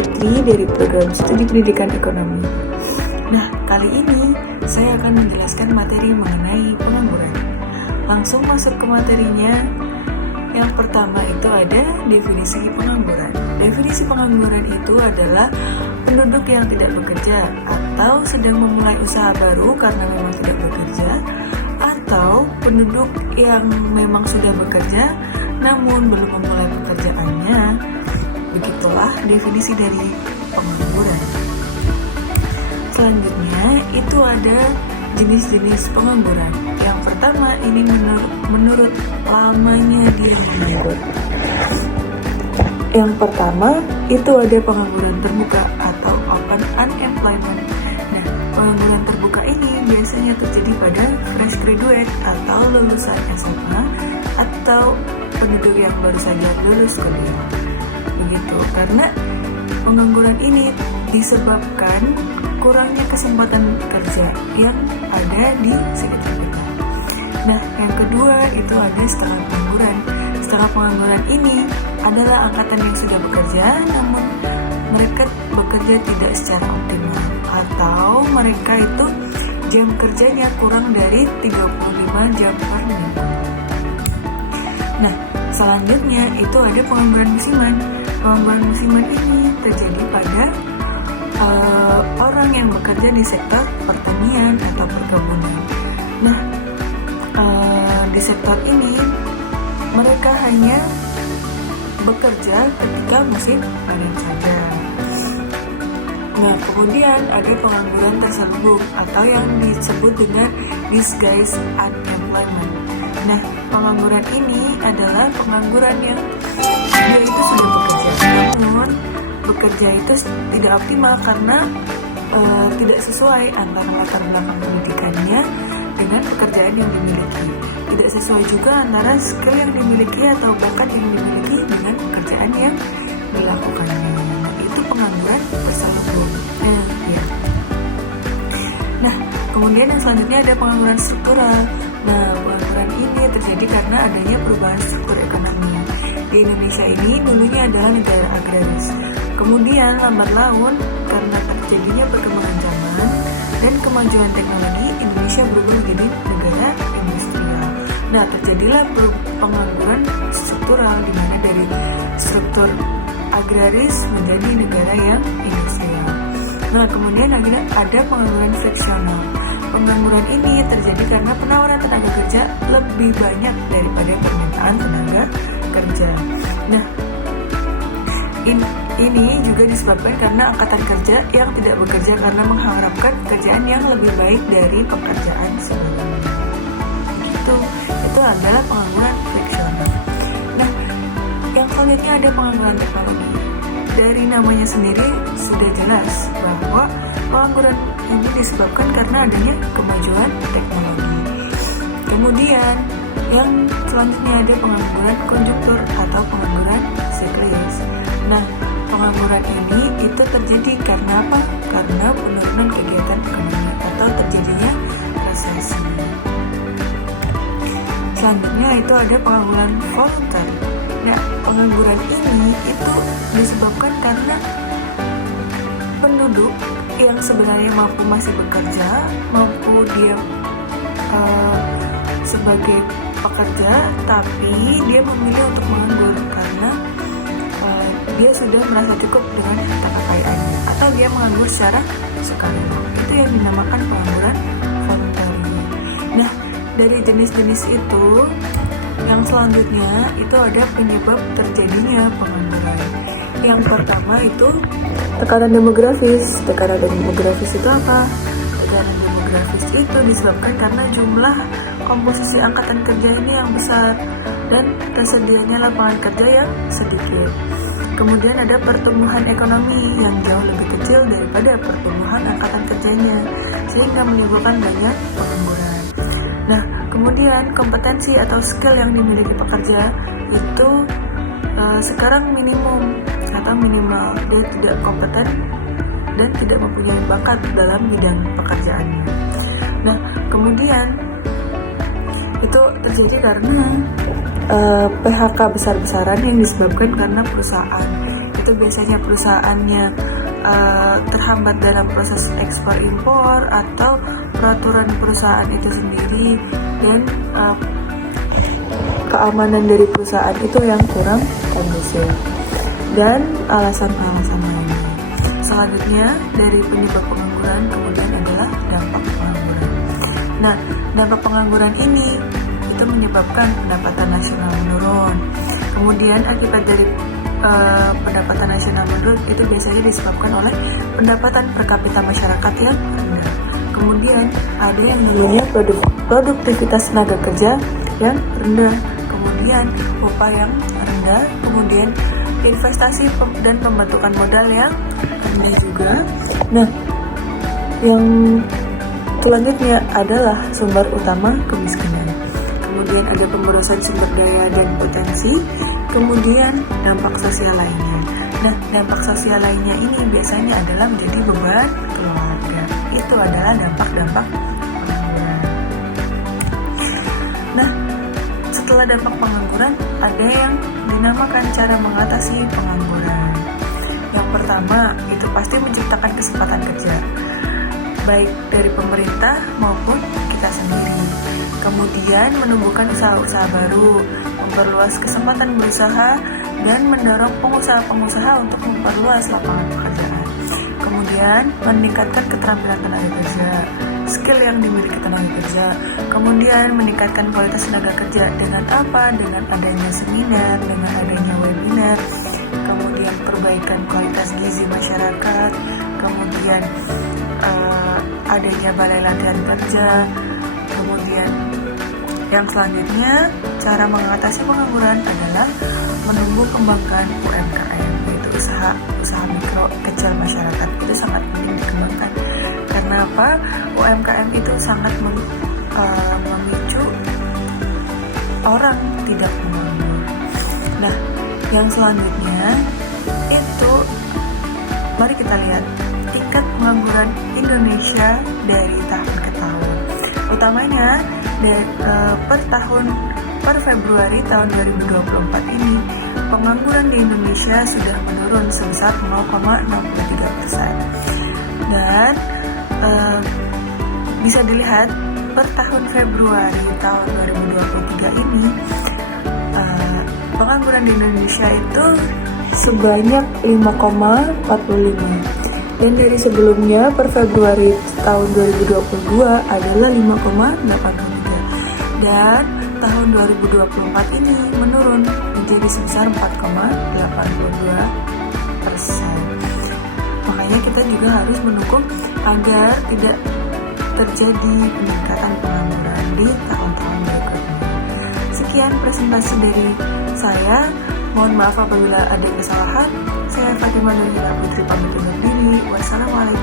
Fitri dari program Studi Pendidikan Ekonomi. Nah, kali ini saya akan menjelaskan materi mengenai pengangguran. Langsung masuk ke materinya. Yang pertama itu ada definisi pengangguran. Definisi pengangguran itu adalah penduduk yang tidak bekerja atau sedang memulai usaha baru karena memang tidak bekerja, atau penduduk yang memang sudah bekerja namun belum memulai pekerjaannya. Begitulah definisi dari pengangguran. Selanjutnya itu ada jenis-jenis pengangguran. Yang pertama ini menurut lamanya dia menganggur. Yang pertama itu ada pengangguran terbuka atau open unemployment. Nah, pengangguran terbuka ini biasanya terjadi pada fresh graduate atau lulusan SMA atau penduduk yang baru saja lulus kuliah. Begitu, karena pengangguran ini disebabkan kurangnya kesempatan kerja yang ada di sekitar kita. Nah, yang kedua itu ada setengah pengangguran. Setengah pengangguran ini adalah angkatan yang sudah bekerja namun mereka bekerja tidak secara optimal, atau mereka itu jam kerjanya kurang dari 35 jam per minggu. Nah, selanjutnya itu ada pengangguran musiman. Pengangguran musiman ini terjadi pada orang yang bekerja di sektor pertanian atau perkebunan. Nah, di sektor ini mereka hanya bekerja ketika musim panen saja. Nah, kemudian ada pengangguran terselubung atau yang disebut dengan disguised unemployment. Nah, pengangguran ini adalah pengangguran yang dia itu sudah bekerja, namun bekerja itu tidak optimal karena tidak sesuai antara latar belakang pendidikannya dengan pekerjaan yang dimiliki. Tidak sesuai juga antara skill yang dimiliki atau bakat yang dimiliki dengan pekerjaan yang dilakukannya. Nah, itu pengangguran terselubung. Ya. Nah, kemudian yang selanjutnya ada pengangguran struktural. Nah, pengangguran ini terjadi karena adanya perubahan struktur ekonomi. Di Indonesia ini dulunya adalah negara agraris. Kemudian lambat laun karena terjadinya perkembangan zaman dan kemajuan teknologi, Indonesia berubah menjadi negara industrial. Nah, terjadilah pengangguran struktural di mana dari struktur agraris menjadi negara yang industrial. Nah, kemudian ada pengangguran friksional. Pengangguran ini terjadi karena penawaran tenaga kerja lebih banyak daripada permintaan tenaga kerja. Nah, ini juga disebabkan karena angkatan kerja yang tidak bekerja karena mengharapkan pekerjaan yang lebih baik dari pekerjaan sebelumnya. Itu adalah pengangguran friksional. Nah, yang selanjutnya ada pengangguran teknologi. Dari namanya sendiri sudah jelas bahwa pengangguran ini disebabkan karena adanya kemajuan teknologi. Kemudian yang selanjutnya ada pengangguran konjuktur atau pengangguran siklis. Nah, pengangguran ini itu terjadi karena apa? Karena penurunan kegiatan ekonomi atau terjadinya resesi. Selanjutnya itu ada pengangguran volunter. Nah, pengangguran ini itu disebabkan karena penduduk yang sebenarnya mampu masih bekerja, mampu dia sebagai pekerja, tapi dia memilih untuk menganggur karena dia sudah merasa cukup dengan harta kekayaannya, atau dia menganggur secara sukarela. Itu yang dinamakan pengangguran voluntary. Nah, dari jenis-jenis itu, yang selanjutnya itu ada penyebab terjadinya pengangguran. Yang pertama itu tekanan demografis. Tekanan demografis itu apa? Tekanan demografis itu disebabkan karena jumlah komposisi angkatan kerja ini yang besar dan tersedianya lapangan kerja yang sedikit. Kemudian ada pertumbuhan ekonomi yang jauh lebih kecil daripada pertumbuhan angkatan kerjanya, sehingga menimbulkan banyak pengangguran. Nah, kemudian kompetensi atau skill yang dimiliki pekerja itu sekarang minimum atau minimal. Dia tidak kompeten dan tidak mempunyai bakat dalam bidang pekerjaannya. Nah, kemudian itu terjadi karena PHK besar-besaran yang disebabkan karena perusahaan itu atau biasanya perusahaannya terhambat dalam proses ekspor impor, atau peraturan perusahaan itu sendiri dan keamanan dari perusahaan itu yang kurang kondusif, dan alasan-alasan lainnya. Selanjutnya dari penyebab pengangguran kemudian adalah dampak pengangguran. Nah, dampak pengangguran ini itu menyebabkan pendapatan nasional menurun. Kemudian akibat dari pendapatan nasional menurun itu biasanya disebabkan oleh pendapatan per kapita masyarakat yang rendah. Kemudian ada yang namanya produktivitas tenaga kerja yang rendah, kemudian upah yang rendah, kemudian investasi dan pembentukan modal yang rendah juga. Nah, yang selanjutnya adalah sumber utama kemiskinan. Kemudian ada pemborosan sumber daya dan potensi, kemudian dampak sosial lainnya. Nah, dampak sosial lainnya ini biasanya adalah menjadi beban keluarga. Itu adalah dampak-dampak pengangguran. Nah, setelah dampak pengangguran, ada yang dinamakan cara mengatasi pengangguran. Yang pertama, itu pasti menciptakan kesempatan kerja, baik dari pemerintah maupun kita sendiri. Kemudian menumbuhkan usaha-usaha baru, memperluas kesempatan berusaha, dan mendorong pengusaha-pengusaha untuk memperluas lapangan pekerjaan. Kemudian meningkatkan keterampilan tenaga kerja, skill yang dimiliki tenaga kerja. Kemudian meningkatkan kualitas tenaga kerja dengan apa? Dengan adanya seminar, dengan adanya webinar. Kemudian perbaikan kualitas gizi masyarakat. Kemudian adanya balai latihan kerja. Kemudian yang selanjutnya, cara mengatasi pengangguran adalah menumbuh kembangkan UMKM, yaitu usaha mikro kecil masyarakat. Itu sangat penting dikembangkan. Karena apa? UMKM itu sangat memicu orang tidak menganggur. Nah, yang selanjutnya itu mari kita lihat tingkat pengangguran Indonesia dari tahun ke tahun. Utamanya per Februari tahun 2024 ini, pengangguran di Indonesia sudah menurun sebesar 0,63%. Dan bisa dilihat per tahun Februari tahun 2023 ini, pengangguran di Indonesia itu sebanyak 5,45. Dan dari sebelumnya per Februari tahun 2022 adalah 5,83. Dan tahun 2024 ini menurun menjadi sebesar 4,82%. Makanya kita juga harus mendukung agar tidak terjadi peningkatan pengangguran di tahun-tahun berikutnya. Sekian presentasi dari saya. Mohon maaf apabila ada kesalahan. Saya Fatimah Nurhila Putri pamit undur diri. Wassalamualaikum.